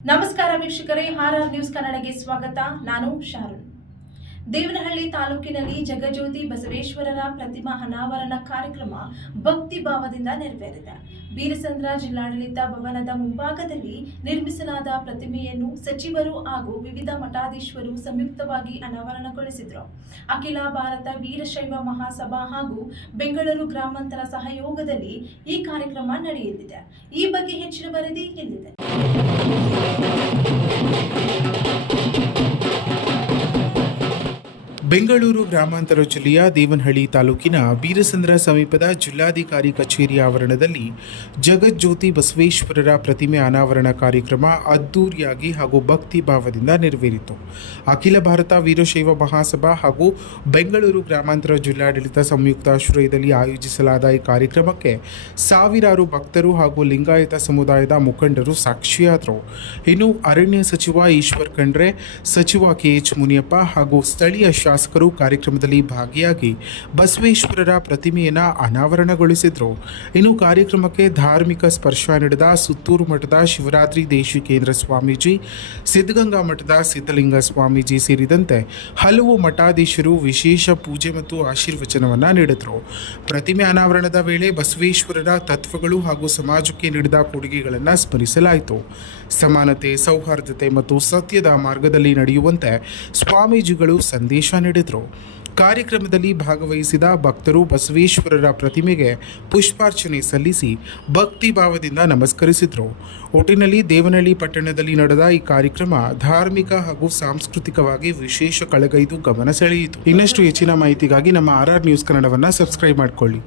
ನಮಸ್ಕಾರ ವೀಕ್ಷಕರೇ, RR news ಕನ್ನಡಕ್ಕೆ ಸ್ವಾಗತ. ನಾನು ಶಾರುನ್. ದೇವನಹಳ್ಳಿ ತಾಲೂಕಿನಲ್ಲಿ ಜಗಜ್ಯೋತಿ ಬಸವೇಶ್ವರರ ಪ್ರತಿಮಾ ಅನಾವರಣ ಕಾರ್ಯಕ್ರಮ ಭಕ್ತಿ ಭಾವದಿಂದ ನೆರವೇರಿದೆ. ಬೀರಸಂದ್ರ ಜಿಲ್ಲಾಡಳಿತ ಭವನದ ಮುಂಭಾಗದಲ್ಲಿ ನಿರ್ಮಿಸಲಾದ ಪ್ರತಿಮೆಯನ್ನು ಸಚಿವರು ಹಾಗೂ ವಿವಿಧ ಮಠಾಧೀಶರು ಸಂಯುಕ್ತವಾಗಿ ಅನಾವರಣಗೊಳಿಸಿದರು. ಅಖಿಲ ಭಾರತ ವೀರಶೈವ ಮಹಾಸಭಾ ಹಾಗೂ ಬೆಂಗಳೂರು ಗ್ರಾಮಾಂತರ ಸಹಯೋಗದಲ್ಲಿ ಈ ಕಾರ್ಯಕ್ರಮ ನಡೆಯಲಿದೆ. ಈ ಬಗ್ಗೆ ಹೆಚ್ಚಿನ ವರದಿ ಇಲ್ಲಿದೆ. ಬೆಂಗಳೂರು ಗ್ರಾಮಾಂತರ ಜಿಲ್ಲೆಯ ದೇವನಹಳ್ಳಿ ತಾಲೂಕಿನ ಬೀರಸಂದ್ರ ಸಮೀಪದ ಜಿಲ್ಲಾಧಿಕಾರಿ ಕಚೇರಿ ಆವರಣದಲ್ಲಿ ಜಗಜ್ಯೋತಿ ಬಸವೇಶ್ವರರ ಪ್ರತಿಮೆ ಅನಾವರಣ ಕಾರ್ಯಕ್ರಮ ಅದ್ದೂರಿಯಾಗಿ ಹಾಗೂ ಭಕ್ತಿ ಭಾವದಿಂದ ನೆರವೇರಿತು. ಅಖಿಲ ಭಾರತ ವೀರಶೈವ ಮಹಾಸಭಾ ಹಾಗೂ ಬೆಂಗಳೂರು ಗ್ರಾಮಾಂತರ ಜಿಲ್ಲಾಡಳಿತ ಸಂಯುಕ್ತಾಶ್ರಯದಲ್ಲಿ ಆಯೋಜಿಸಲಾದ ಈ ಕಾರ್ಯಕ್ರಮಕ್ಕೆ ಸಾವಿರಾರು ಭಕ್ತರು ಹಾಗೂ ಲಿಂಗಾಯತ ಸಮುದಾಯದ ಮುಖಂಡರು ಸಾಕ್ಷಿಯಾದರು. ಇನ್ನು ಅರಣ್ಯ ಸಚಿವ ಈಶ್ವರ್ ಖಂಡ್ರೆ, ಸಚಿವ ಕೆಎಚ್ ಮುನಿಯಪ್ಪ ಹಾಗೂ ಸ್ಥಳೀಯ ಶಾಸಕರು ಕಾರ್ಯಕ್ರಮದಲ್ಲಿ ಭಾಗಿಯಾಗಿ ಬಸವೇಶ್ವರರ ಪ್ರತಿಮೆಯನ್ನು ಅನಾವರಣಗೊಳಿಸಿದರು. ಇನ್ನು ಕಾರ್ಯಕ್ರಮಕ್ಕೆ ಧಾರ್ಮಿಕ ಸ್ಪರ್ಶ ನೀಡಿದ ಸುತ್ತೂರು ಮಠದ ಶಿವರಾತ್ರಿ ದೇಶಿಕೇಂದ್ರ ಸ್ವಾಮೀಜಿ, ಸಿದ್ಧಗಂಗಾ ಮಠದ ಸಿದ್ಧಲಿಂಗ ಸ್ವಾಮೀಜಿ ಸೇರಿದಂತೆ ಹಲವು ಮಠಾಧೀಶರು ವಿಶೇಷ ಪೂಜೆ ಮತ್ತು ಆಶೀರ್ವಚನವನ್ನು ನೀಡಿದರು. ಪ್ರತಿಮೆ ಅನಾವರಣದ ವೇಳೆ ಬಸವೇಶ್ವರರ ತತ್ವಗಳು ಹಾಗೂ ಸಮಾಜಕ್ಕೆ ನೀಡಿದ ಕೊಡುಗೆಗಳನ್ನು ಸ್ಮರಿಸಲಾಯಿತು. ಸಮಾನತೆ, ಸೌಹಾರ್ದತೆ ಮತ್ತು ಸತ್ಯದ ಮಾರ್ಗದಲ್ಲಿ ನಡೆಯುವಂತೆ ಸ್ವಾಮೀಜಿಗಳು ಸಂದೇಶ ನೀಡಿದರು. ಕಾರ್ಯಕ್ರಮದಲ್ಲಿ ಭಾಗವಹಿಸಿದ ಭಕ್ತರು ಬಸವೇಶ್ವರರ ಪ್ರತಿಮೆಗೆ ಪುಷ್ಪಾರ್ಚನೆ ಸಲ್ಲಿಸಿ ಭಕ್ತಿ ಭಾವದಿಂದ ನಮಸ್ಕರಿಸಿದರು. ಒಟ್ಟಿನಲ್ಲಿ ದೇವನಹಳ್ಳಿ ಪಟ್ಟಣದಲ್ಲಿ ನಡೆದ ಈ ಕಾರ್ಯಕ್ರಮ ಧಾರ್ಮಿಕ ಹಾಗೂ ಸಾಂಸ್ಕೃತಿಕವಾಗಿ ವಿಶೇಷ ಕಳೆಗೈದು ಗಮನ ಸೆಳೆಯಿತು. ಇನ್ನಷ್ಟು ಹೆಚ್ಚಿನ ಮಾಹಿತಿಗಾಗಿ ನಮ್ಮ ಆರ್ಆರ್ ನ್ಯೂಸ್ ಕನ್ನಡವನ್ನು ಸಬ್ಸ್ಕ್ರೈಬ್ ಮಾಡಿಕೊಳ್ಳಿ.